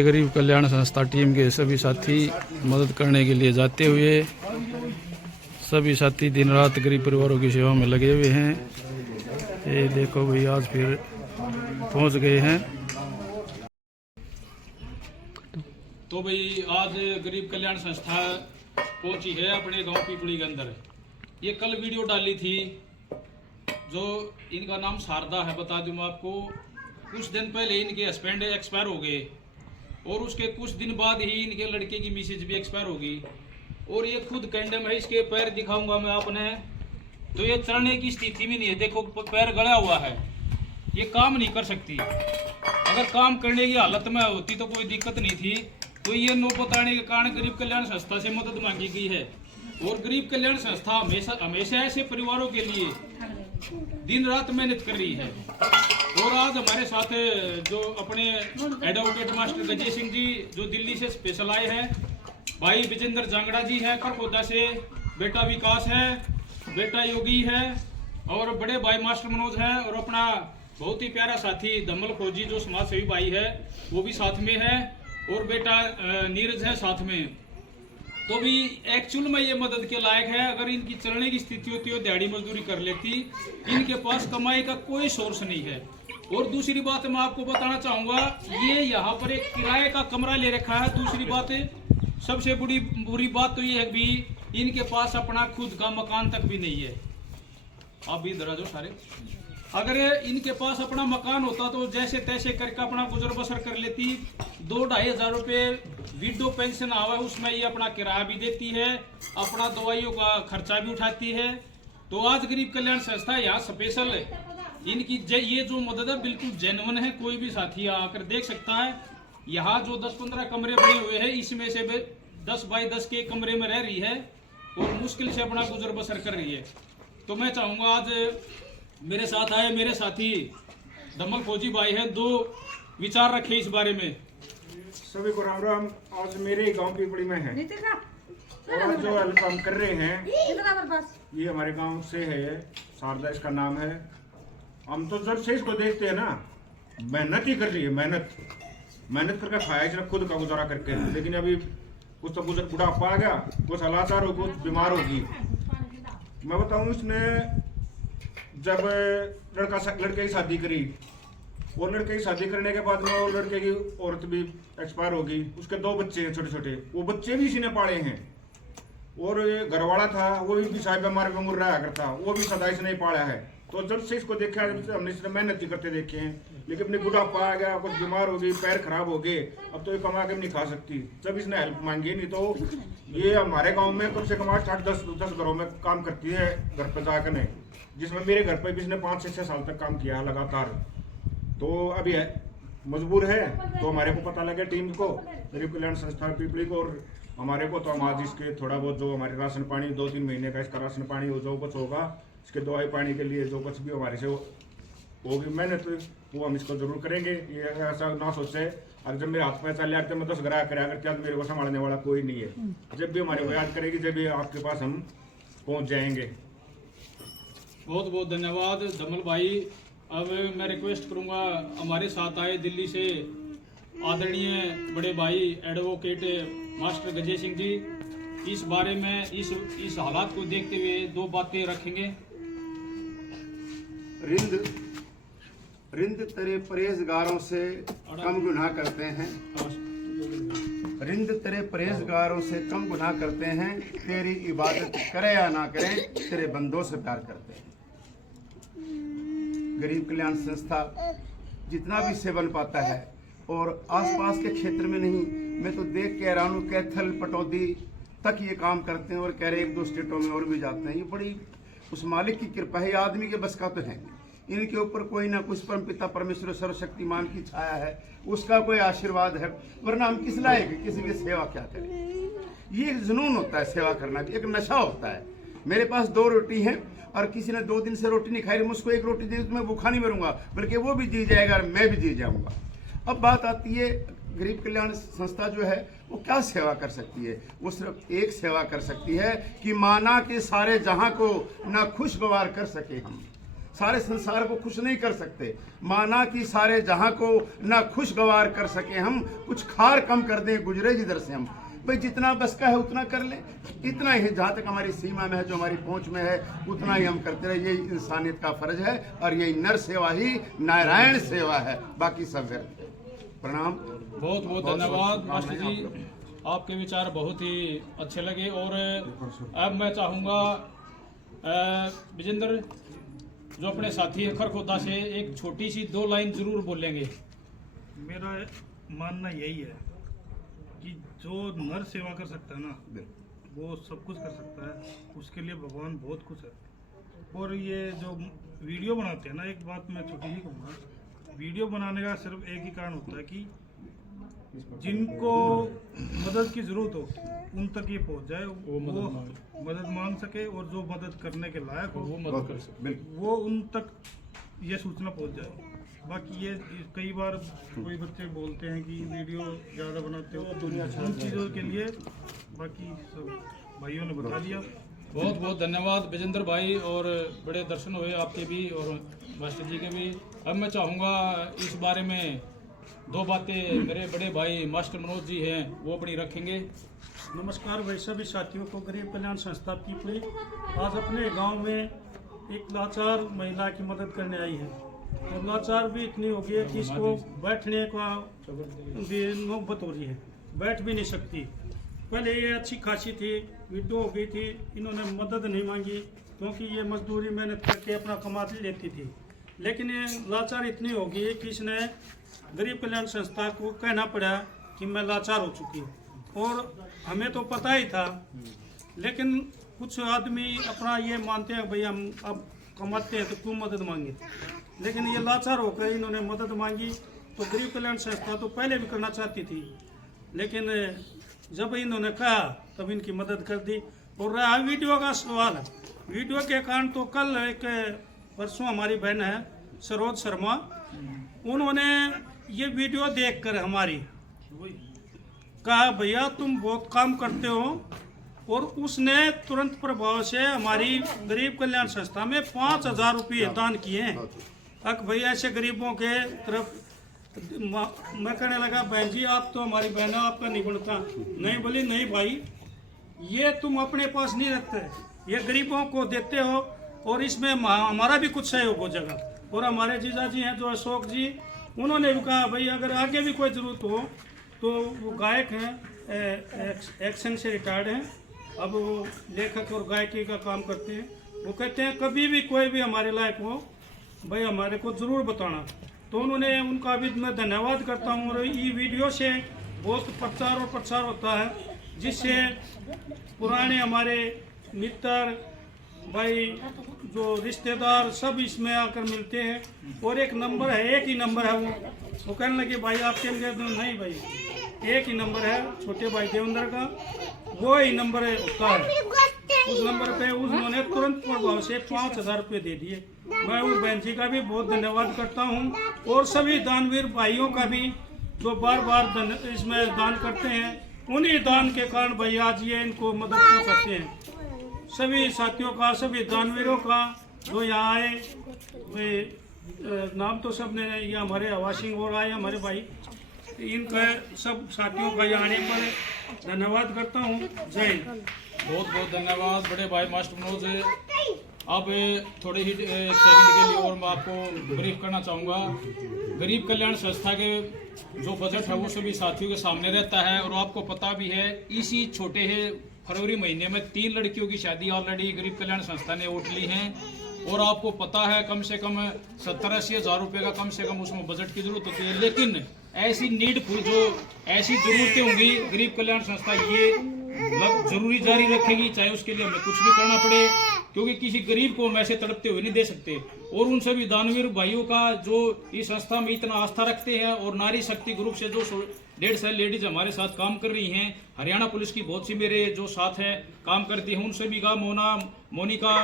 गरीब कल्याण संस्था टीम के सभी साथी मदद करने के लिए जाते हुए सभी साथी दिन रात गरीब परिवारों की सेवा में लगे हुए हैं। ये देखो भाई आज फिर पहुंच गए हैं। तो भाई आज गरीब कल्याण संस्था पहुंची है अपने गांव पीपली के अंदर। ये कल वीडियो डाली थी, जो इनका नाम शारदा है। बता दूं मैं आपको, कुछ दिन पहले इनके हस्बैंड एक्सपायर हो गए और उसके कुछ दिन बाद ही इनके लड़के की मिसेज भी एक्सपायर होगी। और ये खुद कंडम है, इसके पैर दिखाऊंगा मैं आपने। तो ये चलने की स्थिति में नहीं है, देखो पैर गड़ा हुआ है, ये काम नहीं कर सकती। अगर काम करने की हालत में होती तो कोई दिक्कत नहीं थी। तो ये नौबत आने के कारण गरीब कल्याण संस्था से मदद मांगी गई है। और गरीब कल्याण संस्था हमेशा ऐसे परिवारों के लिए दिन रात मेहनत कर रही है। और आज हमारे साथ जो अपने एडवोकेट मास्टर गजय सिंह जी जो दिल्ली से स्पेशल आए हैं, भाई विजेंद्र जांगड़ा जी हैं करखोदा से, बेटा विकास है, बेटा योगी है, और बड़े भाई मास्टर मनोज हैं, और अपना बहुत ही प्यारा साथी धमल फौजी जो समाज सेवी भाई है वो भी साथ में है, और बेटा नीरज है साथ में। तो भी एक्चुअल में ये मदद के लायक है। अगर इनकी चलने की स्थिति होती हो, दिहाड़ी मजदूरी कर लेती, इनके पास कमाई का कोई सोर्स नहीं है। और दूसरी बात मैं आपको बताना चाहूंगा, ये यहाँ पर एक किराए का कमरा ले रखा है। दूसरी बात, सबसे बुरी बात तो ये है भी इनके पास अपना खुद का मकान तक भी नहीं है। आप भी इधर आ जाओ सारे। अगर इनके पास अपना मकान होता तो जैसे तैसे करके अपना गुजर बसर कर लेती। 2-2.5 हजार रुपये विडो पेंशन आवा, उसमें ये अपना किराया भी देती है, अपना दवाइयों का खर्चा भी उठाती है। तो आज गरीब कल्याण संस्था यहाँ स्पेशल इनकी ये जो मदद है बिल्कुल जेन्युइन है। कोई भी साथी आकर देख सकता है। यहाँ जो 10-15 कमरे बने हुए हैं, इसमें से 10 बाई 10 के कमरे में रह रही है और मुश्किल से अपना गुजर बसर कर रही है। तो मैं चाहूँगा आज मेरे साथ आए मेरे साथी धमल फौजी भाई हैं, 2 विचार रखे इस बारे में। सभी को राम राम। आज मेरे गांव पीपली में है और आज जो हेल्प हम कर रहे हैं ये हमारे गांव से है, शारदा इसका नाम है। हम तो जब से इसको देखते हैं ना, मेहनत ही कर रही है, मेहनत करके खाया इसने खुद का गुजारा करके। लेकिन अभी कुछ तो बुढ़ापा आ गया, कुछ हलाचार हो, कुछ बीमार होगी। मैं बताऊं, इसने जब लड़के की शादी करी और लड़के की शादी करने के बाद में वो लड़के की औरत भी एक्सपायर हो गई। उसके 2 बच्चे हैं छोटे छोटे, वो बच्चे भी इसी ने पाले हैं। और घर वाला था वो भी साहिब बीमार मुर रहा करता, वो भी सदा इसने ही पाला है। तो जब से इसको देखा, जब से हमने इसने मेहनत ही करते देखे हैं। लेकिन अपनी बुढ़ापा आ गया, कुछ बीमार हो गई, पैर खराब हो गए, अब तो ये कमा के नहीं खा सकती। जब इसने हेल्प मांगी, नहीं तो ये हमारे गांव में कम से कम 8-10 घरों में काम करती है घर पर जाकर नहीं, जिसमें मेरे घर पर भी इसने 5 से 6 साल तक काम किया लगातार। तो अभी है मजबूर है। तो हमारे को पता लगा टीम को, गरीब कल्याण संस्था पीपली को और हमारे को, तो हम आज इसके थोड़ा बहुत जो हमारे राशन पानी 2-3 महीने का इसका राशन पानी हो, जो कुछ होगा इसके दवाई पानी के लिए जो कुछ भी हमारे से होगी मेहनत, वो हम इसको जरूर करेंगे। ये ऐसा ना सोचे और जब मेरे हाथ पैसा ले आते मैं 10 ग्राह कराया करते, आज मेरे को संभालने वाला कोई नहीं है। जब भी हमारे को याद करेगी, जब भी आपके पास हम पहुंच जाएंगे। बहुत बहुत धन्यवाद धमल भाई। अब मैं रिक्वेस्ट करूंगा, हमारे साथ आए दिल्ली से आदरणीय बड़े भाई एडवोकेट मास्टर गजय सिंह जी, इस बारे में इस हालात को देखते हुए 2 बातें रखेंगे। रिंद तेरे परहेजगारों से कम गुनाह करते हैं, रिंद तेरे परहेजगारों से कम गुनाह करते हैं, तेरी इबादत करे या ना करे तेरे बंदों से प्यार करते हैं। गरीब कल्याण संस्था जितना भी सेवन पाता है और आसपास के क्षेत्र में नहीं, मैं तो देख के हैरान हूं, कैथल पटौदी तक ये काम करते हैं और कह रहे 1-2 स्टेटों में और भी जाते हैं। ये बड़ी उस मालिक की कृपा है, आदमी के बस का तो है। इनके ऊपर कोई ना कुछ परमपिता परमेश्वर सर्वशक्तिमान की छाया है, उसका कोई आशीर्वाद है, वरना हम किस लायक किसी की सेवा क्या करें। ये एक जुनून होता है सेवा करना, एक नशा होता है। मेरे पास 2 रोटी है और किसी ने 2 दिन से रोटी नहीं खाई, मुझको 1 रोटी दे तो मैं भूखा नहीं मरूंगा, बल्कि वो भी जी जाएगा और मैं भी जी जाऊंगा। अब बात आती है गरीब कल्याण संस्था जो है वो क्या सेवा कर सकती है। वो सिर्फ एक सेवा कर सकती है कि माना कि सारे जहां को ना खुशगवार कर सके हम, सारे संसार को खुश नहीं कर सकते, माना कि सारे जहां को ना खुशगवार कर सके हम, कुछ खार कम कर दें गुजरे जिधर से हम। भाई जितना बस का है उतना कर ले, इतना ही जहाँ तक हमारी सीमा में है, जो हमारी पहुंच में है उतना ही हम करते रहे। यही इंसानियत का फर्ज है और यही नर सेवा ही नारायण सेवा है, बाकी सब व्यर्थ है। प्रणाम। बहुत बहुत धन्यवाद मास्टर जी, आपके विचार बहुत ही अच्छे लगे। और अब मैं चाहूँगा विजेंद्र जो अपने साथी है खरखोदा से एक छोटी सी 2 लाइन जरूर बोलेंगे। मेरा मानना यही है कि जो नर सेवा कर सकता है ना वो सब कुछ कर सकता है, उसके लिए भगवान बहुत कुछ है। और ये जो वीडियो बनाते हैं ना, एक बात मैं छोटी ही कहूँगा, वीडियो बनाने का सिर्फ एक ही कारण होता है कि जिनको मदद की जरूरत हो उन तक ये पहुंच जाए, वो मदद मांग सके, और जो मदद करने के लायक हो वो मदद कर सके, वो उन तक ये सूचना पहुंच जाए। बाकी ये कई बार कोई बच्चे बोलते हैं कि वीडियो ज़्यादा बनाते हो, उन चीज़ों के लिए बाकी सब भाइयों ने बता दिया। बहुत बहुत धन्यवाद विजेंद्र भाई, और बड़े दर्शन हुए आपके भी और मास्टर जी के भी। अब मैं चाहूँगा इस बारे में 2 बातें मेरे बड़े भाई मास्टर मनोज जी हैं वो अपनी रखेंगे। नमस्कार भाई सभी साथियों को, गरीब कल्याण संस्था पीपली आज अपने गांव में एक लाचार महिला की मदद करने आई है। और लाचार भी इतनी हो गई है कि इसको बैठने का भी नौबत हो रही है, बैठ भी नहीं सकती। पहले ये अच्छी खासी थी, विधवा हो गई थी, इन्होंने मदद नहीं मांगी क्योंकि ये मजदूरी मेहनत करके अपना कमा लेती थी। लेकिन ये लाचार इतनी हो गई है कि इसने गरीब कल्याण संस्था को कहना पड़ा कि मैं लाचार हो चुकी हूँ। और हमें तो पता ही था, लेकिन कुछ आदमी अपना ये मानते हैं भाई हम अब कमाते हैं तो क्यों मदद मांगे। लेकिन ये लाचार होकर इन्होंने मदद मांगी, तो गरीब कल्याण संस्था तो पहले भी करना चाहती थी, लेकिन जब इन्होंने कहा तब इनकी मदद कर दी। और रहा वीडियो का सवाल, वीडियो के कारण तो कल एक परसों हमारी बहन है सरोज शर्मा, उन्होंने ये वीडियो देखकर हमारी कहा भैया तुम बहुत काम करते हो, और उसने तुरंत प्रभाव से हमारी गरीब कल्याण संस्था में 5,000 रुपये दान किए हैं। अक भैया ऐसे गरीबों के तरफ मैं कहने लगा बहन जी आप तो हमारी बहन है, आपका नहीं बनता। नहीं बोली नहीं भाई, ये तुम अपने पास नहीं रखते, ये गरीबों को देते हो और इसमें हमारा भी कुछ सहयोग हो जाएगा। और हमारे जीजा जी हैं जो अशोक जी, उन्होंने भी कहा भाई अगर आगे भी कोई ज़रूरत हो तो वो गायक हैं, एक्शन से रिटायर्ड हैं, अब वो लेखक और गायकी का काम करते हैं। वो कहते हैं कभी भी कोई भी हमारे लायक हो भाई हमारे को ज़रूर बताना। तो उन्होंने उनका भी मैं धन्यवाद करता हूँ। और ये वीडियो से बहुत प्रचार और प्रसार होता है, जिससे पुराने हमारे मित्र भाई जो रिश्तेदार सब इसमें आकर मिलते हैं। और एक नंबर है, एक ही नंबर है, वो कहने लगे भाई आपके नहीं भाई, एक ही नंबर है छोटे भाई देवेंद्र का, वो ही नंबर होता है। उस नंबर पे उन्होंने तुरंत प्रभाव से 5,000 रुपये दे दिए। मैं उस बहन जी का भी बहुत धन्यवाद करता हूँ, और सभी दानवीर भाइयों का भी जो बार बार इसमें दान करते हैं, उन्हीं दान के कारण भाई आज ये इनको मदद कर सकते हैं। सभी साथियों का, सभी दानवीरों का जो यहाँ आए, वे नाम तो सब ने, ये हमारे आवासिंग और आए हमारे भाई, इनका सब साथियों का यहाँ आने पर धन्यवाद करता हूँ। जय हिंद। बहुत बहुत धन्यवाद बड़े भाई मास्टर मनोज। अब थोड़े ही सेकंड के लिए और मैं आपको ब्रीफ करना चाहूँगा। गरीब कल्याण संस्था के जो बजट है वो सभी साथियों के सामने रहता है, और आपको पता भी है इसी छोटे है फरवरी महीने में 3 लड़कियों की शादी ऑलरेडी गरीब कल्याण संस्था ने ओट ली है। और आपको पता है कम से कम 70-80 हज़ार रुपये का कम से कम उसमें बजट की जरूरत होती है। लेकिन ऐसी नीडफुल जो ऐसी जरूरतें होंगी गरीब कल्याण संस्था ये जरूरी जारी रखेगी, चाहे उसके लिए हमें कुछ भी करना पड़े, क्योंकि किसी गरीब को हम ऐसे तड़पते हुए नहीं दे सकते। और उन सभी दानवीर भाइयों का जो इस संस्था में इतना आस्था रखते हैं, और नारी शक्ति ग्रुप से जो 150 लेडीज हमारे साथ काम कर रही हैं, हरियाणा पुलिस की बहुत सी मेरे जो साथ हैं काम करती हैं, उन सभी का मोनिका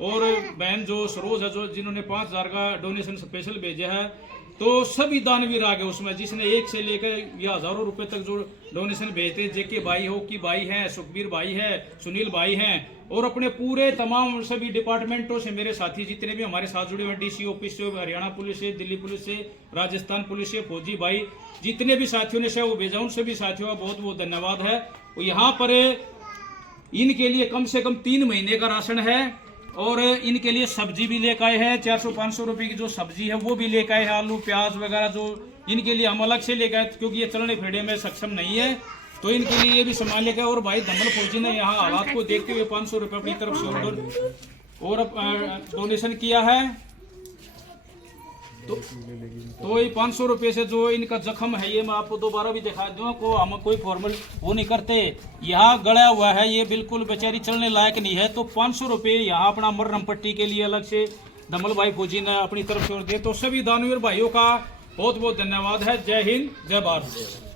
और बहन जो सरोज है जो जिन्होंने 5,000 का डोनेशन स्पेशल भेजा है, तो सभी दानवीर आ गए उसमें, जिसने 1 से लेकर या हजारों रुपए तक जो डोनेशन भेजते, जेके भाई हो की भाई हैं, सुखबीर भाई है, सुनील भाई हैं, और अपने पूरे तमाम सभी डिपार्टमेंटों से मेरे साथी जितने भी हमारे साथ जुड़े हुए, डीसी ऑफिस से, हरियाणा पुलिस से, दिल्ली पुलिस से, राजस्थान पुलिस से, फौजी भाई जितने भी साथियों ने से वो भेजा, उन सभी साथियों का बहुत बहुत धन्यवाद है। यहाँ पर इनके लिए कम से कम 3 महीने का राशन है, और इनके लिए सब्जी भी लेकर आए हैं। 400-500 रुपए की जो सब्जी है वो भी लेकर आए हैं, आलू प्याज वगैरह जो इनके लिए हम अलग से लेकर आए, क्योंकि ये चलने फिरने में सक्षम नहीं है, तो इनके लिए ये भी सामान लेकर। और भाई धमल फौजी ने यहाँ हालात को देखते हुए 500 रुपए अपनी तरफ से और डोनेशन किया है। तो ये 500 रुपए से जो इनका जख्म है, ये मैं आपको दोबारा भी दिखा दूं को हम कोई फॉर्मल वो नहीं करते, यहाँ गड़ा हुआ है, ये बिल्कुल बेचारी चलने लायक नहीं है, तो 500 रुपए यहाँ अपना मरहम पट्टी के लिए अलग से धमल भाई फौजी ने अपनी तरफ से और दे। तो सभी दानवीर भाइयों का बहुत बहुत धन्यवाद है। जय हिंद, जय भारत।